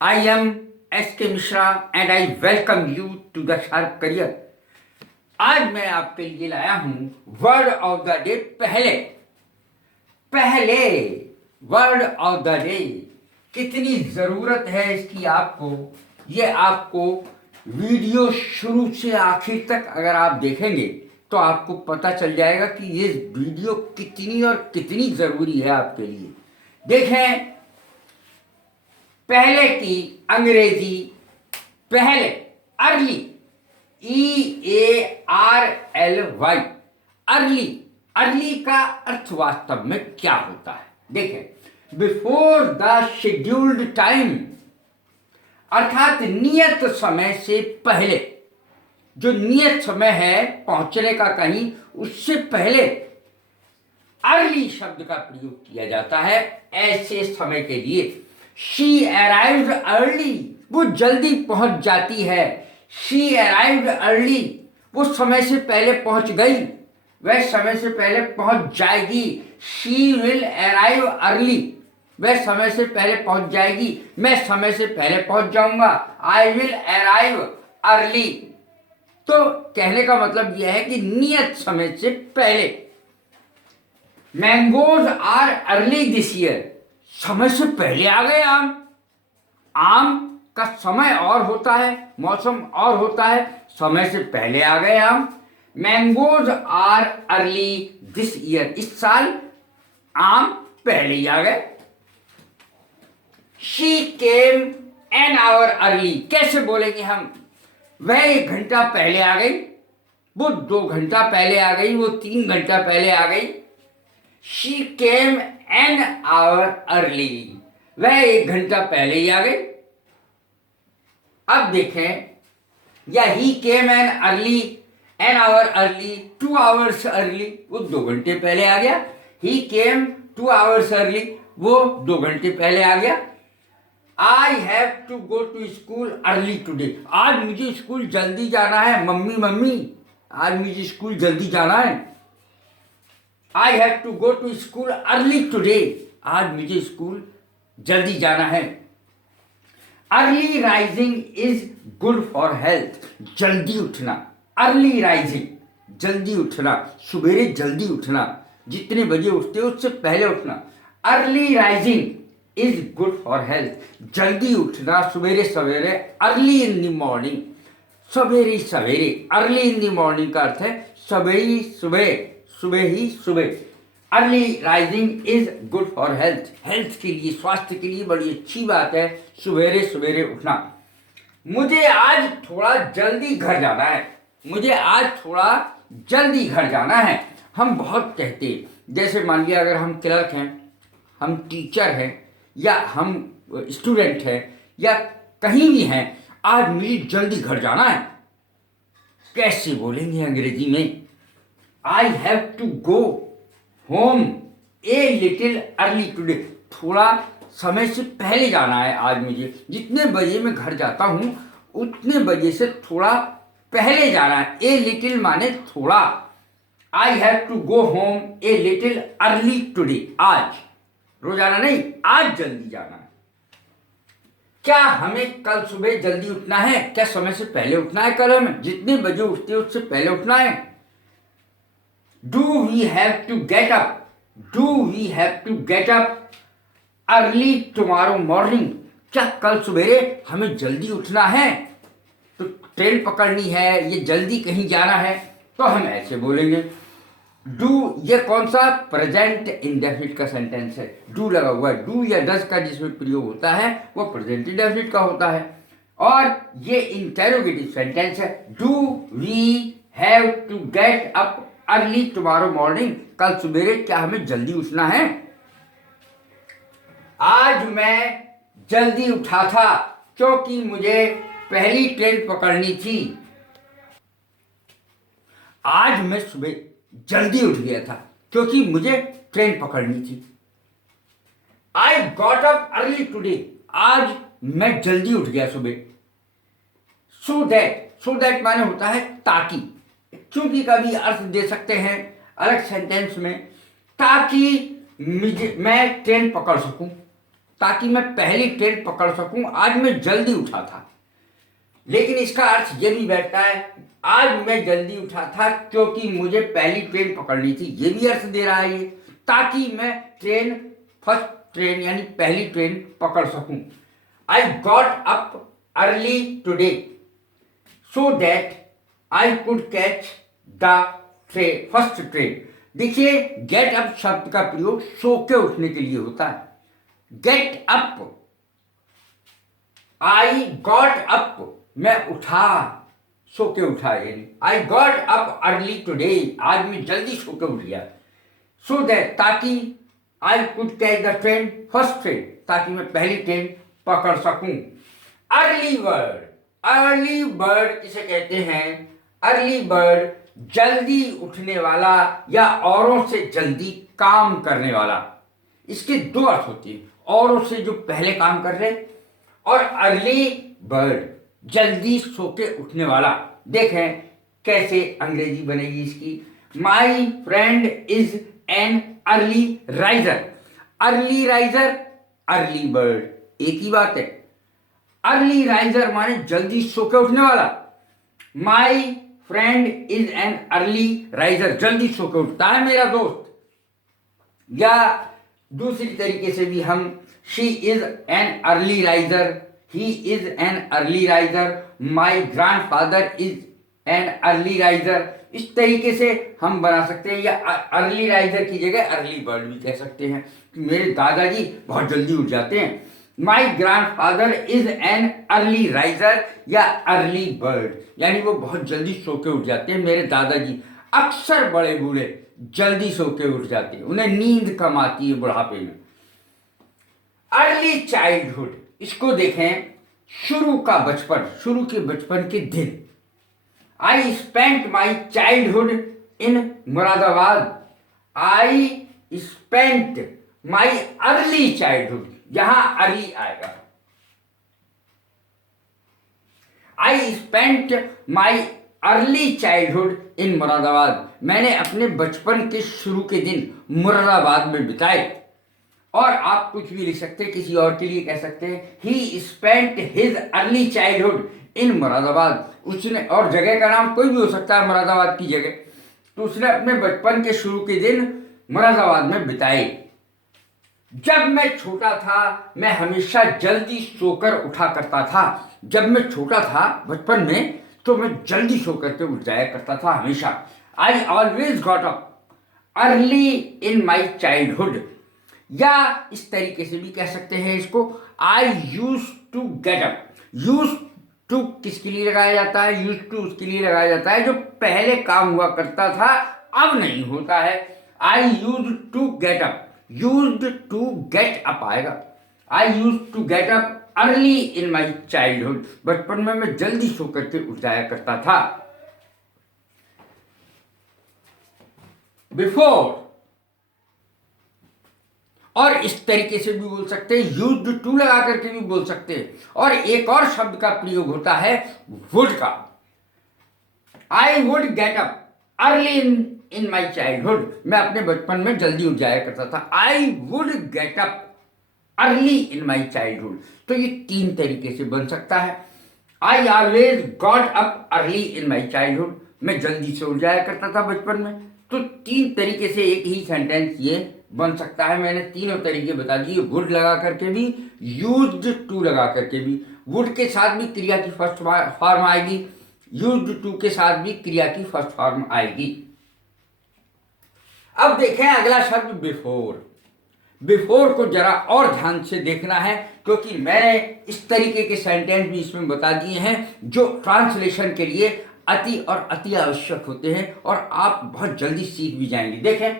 I am S.K. Mishra and I welcome you to the Sharp Career. आज मैं आपके लिए लाया हूं वर्ड ऑफ द डे। पहले पहले वर्ड ऑफ द डे कितनी जरूरत है इसकी आपको, ये आपको वीडियो शुरू से आखिर तक अगर आप देखेंगे तो आपको पता चल जाएगा कि ये वीडियो कितनी और कितनी जरूरी है आपके लिए। देखें, पहले की अंग्रेजी पहले, अर्ली, EARLY, अर्ली। अर्ली का अर्थ वास्तव में क्या होता है? देखें, बिफोर द शेड्यूल्ड टाइम, अर्थात नियत समय से पहले। जो नियत समय है पहुंचने का कहीं, उससे पहले अर्ली शब्द का प्रयोग किया जाता है ऐसे समय के लिए। She arrived early, वो जल्दी पहुंच जाती है। She arrived early, वो समय से पहले पहुंच गई, वह समय से पहले पहुंच जाएगी। She will arrive early, वह समय से पहले पहुंच जाएगी, मैं समय से पहले पहुंच जाऊंगा। I will arrive early, तो कहने का मतलब यह है कि नियत समय से पहले। Mangoes are early this year, समय से पहले आ गए आम। आम का समय और होता है, मौसम और होता है, समय से पहले आ गए आम। Mangoes are early this year, इस साल आम पहले ही आ गए। She came an hour early, कैसे बोलेंगे हम? वह 1 घंटा पहले आ गई, वो 2 घंटा पहले आ गई, वो 3 घंटा पहले आ गई। She came an hour early, वह 1 घंटा पहले ही आ गई। अब देखें, या he came an hour early 2 hours early, वो 2 घंटे पहले आ गया। ही केम 2 आवर्स अर्ली, वो 2 घंटे पहले आ गया। I have to go to school early today, आज मुझे स्कूल जल्दी जाना है। मम्मी मम्मी, आज मुझे स्कूल जल्दी जाना है। I have to go to school early today, आज मुझे स्कूल जल्दी जाना है। Early rising is good for health, जल्दी उठना। Early rising, जल्दी उठना, सुबेरे जल्दी उठना, जितने बजे उठते हो उससे पहले उठना। Early rising is good for health, जल्दी उठना सुबेरे सवेरे। Early in the morning, सवेरे सवेरे। Early in the morning का अर्थ है सवेरे सुबह, सुबह ही सुबह। Early rising is good for health, health के लिए, स्वास्थ्य के लिए बड़ी अच्छी बात है सवेरे सवेरे उठना। मुझे आज थोड़ा जल्दी घर जाना है, मुझे आज थोड़ा जल्दी घर जाना है। हम बहुत कहते हैं, जैसे मान लिया अगर हम क्लर्क हैं, हम टीचर हैं, या हम स्टूडेंट हैं, या कहीं भी हैं, आज मुझे जल्दी घर जाना है। कैसे बोलेंगे अंग्रेजी में? I have to go home a little early today, थोड़ा समय से पहले जाना है आज मुझे। जितने बजे मैं घर जाता हूँ उतने बजे से थोड़ा पहले जाना है। A little माने थोड़ा। I have to go home a little early today, आज, रोजाना नहीं, आज जल्दी जाना है। क्या हमें कल सुबह जल्दी उठना है? क्या समय से पहले उठना है? कल हमें जितने बजे उठते हैं उससे पहले उठना है। Do we have to get up? Do we have to get up early tomorrow morning? क्या कल सवेरे हमें जल्दी उठना है? तो ट्रेन पकड़नी है, ये जल्दी कहीं जाना है, तो हम ऐसे बोलेंगे। डू, ये कौन सा प्रेजेंट इंडेफिनिट का सेंटेंस है? डू लगा हुआ है। डू या डज का जिसमें प्रयोग होता है वो प्रेजेंट इंडेफिनिट का होता है। और ये इंटेरोगेटिव सेंटेंस है। Do we have to get up early tomorrow morning, कल सुबेरे क्या हमें जल्दी उठना है? आज मैं जल्दी उठा था क्योंकि मुझे पहली ट्रेन पकड़नी थी। आज मैं सुबह जल्दी उठ गया था क्योंकि मुझे ट्रेन पकड़नी थी। I got up early today, आज मैं जल्दी उठ गया सुबह। सो दैट माने होता है ताकि, क्योंकि का भी अर्थ दे सकते हैं अलग सेंटेंस में, ताकि मैं ट्रेन पकड़ सकूं। ताकि मैं पहली ट्रेन पकड़ सकूं। आज मैं जल्दी उठा था, लेकिन इसका अर्थ ये भी बैठता है आज मैं जल्दी उठा था क्योंकि मुझे पहली ट्रेन पकड़नी थी। ये भी अर्थ दे रहा है ये, ताकि मैं फर्स्ट ट्रेन यानी पहली ट्रेन पकड़ सकूं। I got up early today so that I could catch the first train. देखिए, गेट अप शब्द का प्रयोग सो के उठने के लिए होता है। Get up, I got up, मैं उठा, सो के उठा, यानी I got up early today, आज मैं जल्दी सो के उठ गया। सो दैट, ताकि I could catch the train, first train, ताकि मैं पहली ट्रेन पकड़ सकूं। अर्ली बर्ड, अर्ली बर्ड किसे कहते हैं? अर्ली बर्ड जल्दी उठने वाला या औरों से जल्दी काम करने वाला। इसके दो अर्थ होते हैं, औरों से जो पहले काम कर रहे, और अर्ली बर्ड जल्दी सो के उठने वाला। देखें कैसे अंग्रेजी बनेगी इसकी। My friend is an early riser. Early riser, early bird, एक ही बात है। अर्ली राइजर माने जल्दी सो के उठने वाला। My friend is an early riser, जल्दी सो के उठता है मेरा दोस्त। या दूसरी तरीके से भी हम, she is an early riser, he is an early riser, my grandfather is an early riser, इस तरीके से हम बना सकते हैं। या अर्ली राइजर की जगह अर्ली बर्ड भी कह सकते हैं कि मेरे दादाजी बहुत जल्दी उठ जाते हैं। माई grandfather is an early riser या अर्ली बर्ड, यानी वो बहुत जल्दी सो के उठ जाते हैं। मेरे दादाजी अक्सर बड़े बूढ़े जल्दी सो के उठ जाते हैं, उन्हें नींद कम आती है बुढ़ापे में। अर्ली चाइल्डहुड, इसको देखें, शुरू का बचपन, शुरू के बचपन के दिन। I spent my childhood in Moradabad. I spent my early childhood, यहां अर्ली आएगा। I spent my early childhood इन मुरादाबाद, मैंने अपने बचपन के शुरू के दिन मुरादाबाद में बिताए। और आप कुछ भी लिख सकते हैं, किसी और के लिए कह सकते हैं, ही स्पेंट हिज अर्ली चाइल्डहुड इन मुरादाबाद। उसने, और जगह का नाम कोई भी हो सकता है मुरादाबाद की जगह, तो उसने अपने बचपन के शुरू के दिन मुरादाबाद में बिताए। जब मैं छोटा था मैं हमेशा जल्दी सोकर उठा करता था। जब मैं छोटा था बचपन में तो मैं जल्दी सोकर के उठ जाया करता था हमेशा। I always got up early in my childhood. या इस तरीके से भी कह सकते हैं इसको, I use to get up. Use to किसके लिए लगाया जाता है? यूज टू उसके लिए लगाया जाता है जो पहले काम हुआ करता था, अब नहीं होता है। I use to get up, used to get up आएगा। I use to get up early in my childhood, बचपन में मैं जल्दी सो करके उठ जाया करता था। बिफोर, और इस तरीके से भी बोल सकते हैं, यूज्ड टू लगा करके भी बोल सकते हैं। और एक और शब्द का प्रयोग होता है वुड का। I would get up early in my childhood, मैं अपने बचपन में जल्दी उठ जाया करता था। I would get up early in my childhood, तो ये तीन तरीके से बन सकता है। आई always got up early in my childhood, मैं जल्दी से उठ जाया करता था बचपन में। तो तीन तरीके से एक ही सेंटेंस ये बन सकता है। मैंने तीनों तरीके बता दिए, वुड लगा करके भी, यूज्ड टू लगा करके भी। वुड के साथ भी क्रिया की फर्स्ट फॉर्म आएगी, यूज्ड टू के साथ भी क्रिया की फर्स्ट फॉर्म आएगी। अब देखें अगला शब्द बिफोर। बिफोर को जरा और ध्यान से देखना है, क्योंकि मैंने इस तरीके के सेंटेंस भी इसमें बता दिए हैं जो ट्रांसलेशन के लिए अति और अति आवश्यक होते हैं और आप बहुत जल्दी सीख भी जाएंगे। देखें,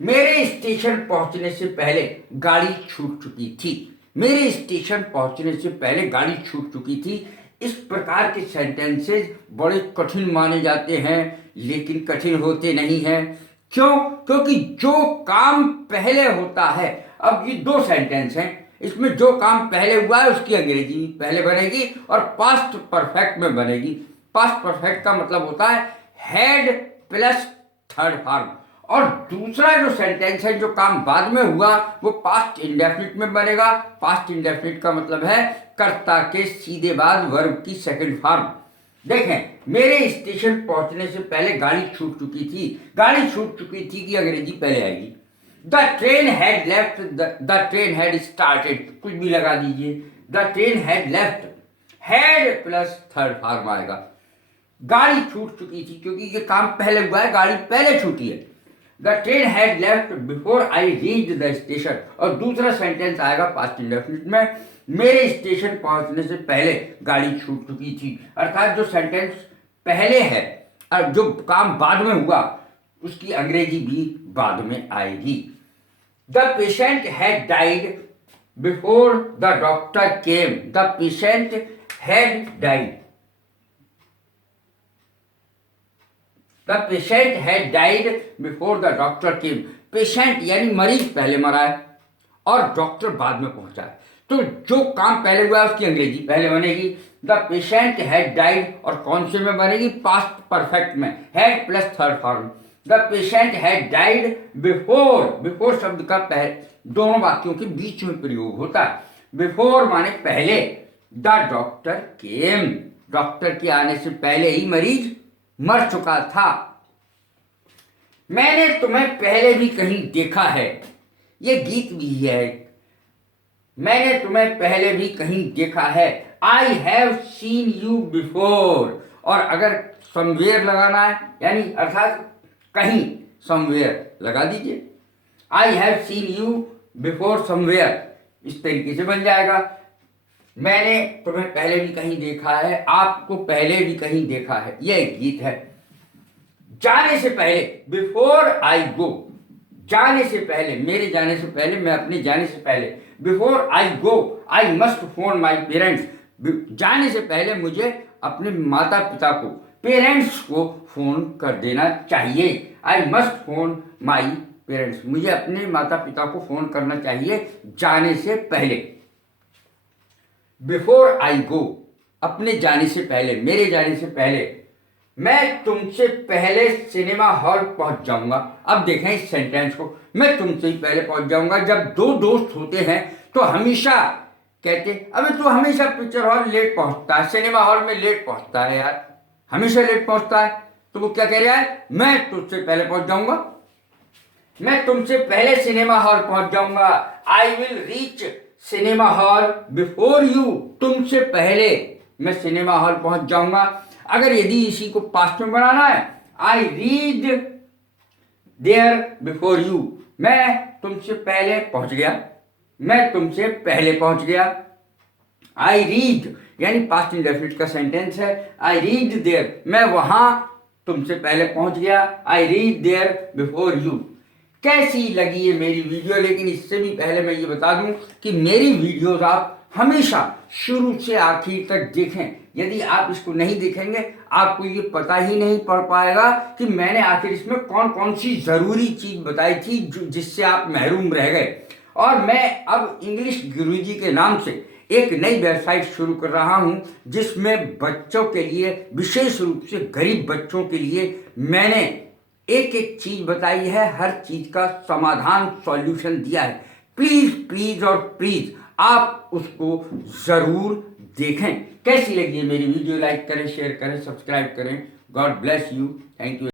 मेरे स्टेशन पहुंचने से पहले गाड़ी छूट चुकी थी। मेरे स्टेशन पहुंचने से पहले गाड़ी छूट चुकी थी। इस प्रकार के सेंटेंसेस बड़े कठिन माने जाते हैं, लेकिन कठिन होते नहीं हैं। क्यों? क्योंकि जो काम पहले होता है, अब ये दो सेंटेंस हैं, इसमें जो काम पहले हुआ है उसकी अंग्रेजी पहले बनेगी और पास्ट परफेक्ट में बनेगी। पास्ट परफेक्ट का मतलब होता है हैड प्लस थर्ड फॉर्म, और दूसरा जो सेंटेंस है जो काम बाद में हुआ वो पास्ट इंडेफिनिट में बनेगा। पास्ट इंडेफिनिट का मतलब है कर्ता के सीधे बाद वर्ब की सेकंड फॉर्म। देखें, मेरे स्टेशन पहुंचने से पहले गाड़ी छूट चुकी थी। गाड़ी छूट चुकी थी की अंग्रेजी पहले आएगी। The train had left, the train had started, कुछ भी लगा दीजिए। The train had left, had plus third form आएगा। गाड़ी छूट चुकी थी क्योंकि ये काम पहले हुआ है, गाड़ी पहले छूटी है। The train had left before I reach the station. और दूसरा सेंटेंस आएगा पास्ट इंडेफिनिट में, मेरे स्टेशन पहुंचने से पहले गाड़ी छूट चुकी थी। अर्थात जो सेंटेंस पहले है और जो काम बाद में हुआ उसकी अंग्रेजी भी बाद में आएगी। The patient had died before the doctor came. The patient had died, the patient had died before the doctor came. Patient यानी मरीज पहले मरा है और डॉक्टर बाद में पहुंचा है, तो जो काम पहले हुआ है उसकी अंग्रेजी पहले बनेगी। द पेशेंट हैड डाइड, और कौन से में बनेगी? पास्ट परफेक्ट में, had plus third form. The patient had died before, before शब्द का दोनों वाक्यों के बीच में प्रयोग होता है। बिफोर माने पहले, द डॉक्टर केम, डॉक्टर के आने से पहले ही मरीज मर चुका था। मैंने तुम्हें पहले भी कहीं देखा है, ये गीत भी है। मैंने तुम्हें पहले भी कहीं देखा है, I have seen you before. और अगर समवेयर लगाना है यानी अर्थात कहीं, समवेयर लगा दीजिए। I have seen you before somewhere, इस तरीके से बन जाएगा। मैंने तुम्हें पहले भी कहीं देखा है, आपको पहले भी कहीं देखा है, यह एक गीत है। जाने से पहले, बिफोर आई गो, जाने से पहले, मेरे जाने से पहले, मैं अपने जाने से पहले। Before I go I must phone my parents, जाने से पहले मुझे अपने माता पिता को, पेरेंट्स को फोन कर देना चाहिए। I must phone my parents, मुझे अपने माता पिता को फोन करना चाहिए जाने से पहले। बिफोर आई गो, अपने जाने से पहले, मेरे जाने से पहले। मैं तुमसे पहले सिनेमा हॉल पहुंच जाऊंगा। अब देखें इस सेंटेंस को, मैं तुमसे ही पहले पहुंच जाऊंगा। जब दो दोस्त होते हैं तो हमेशा कहते, अबे तू हमेशा पिक्चर हॉल लेट पहुंचता है, सिनेमा हॉल में लेट पहुंचता है यार, हमेशा लेट पहुंचता है। तो वो क्या कह रहा है? मैं तुझसे पहले पहुंच जाऊंगा, मैं तुमसे पहले सिनेमा हॉल पहुंच जाऊंगा। I will reach cinema hall before you, तुमसे पहले मैं सिनेमा हॉल पहुंच जाऊंगा। अगर यदि इसी को पास्ट में बनाना है, I reached there before you, मैं तुमसे पहले पहुंच गया, मैं तुमसे पहले पहुंच गया। आई रीड यानी पास्ट इंडेफिनिट का सेंटेंस है, आई रीड देयर, मैं वहां तुमसे पहले पहुंच गया। I reached there before you. कैसी लगी ये मेरी वीडियो? लेकिन इससे भी पहले मैं ये बता दूं कि मेरी वीडियोस आप हमेशा शुरू से आखिर तक देखें। यदि आप इसको नहीं देखेंगे आपको ये पता ही नहीं पड़ पाएगा कि मैंने आखिर इसमें कौन कौन सी ज़रूरी चीज़ बताई थी जिससे आप महरूम रह गए। और मैं अब इंग्लिश गुरुजी के नाम से एक नई वेबसाइट शुरू कर रहा हूँ जिसमें बच्चों के लिए, विशेष रूप से गरीब बच्चों के लिए मैंने एक एक चीज बताई है, हर चीज का समाधान सॉल्यूशन दिया है। प्लीज प्लीज और प्लीज आप उसको जरूर देखें। कैसी लगी मेरी वीडियो? लाइक करें, शेयर करें, सब्सक्राइब करें। God bless you, thank you.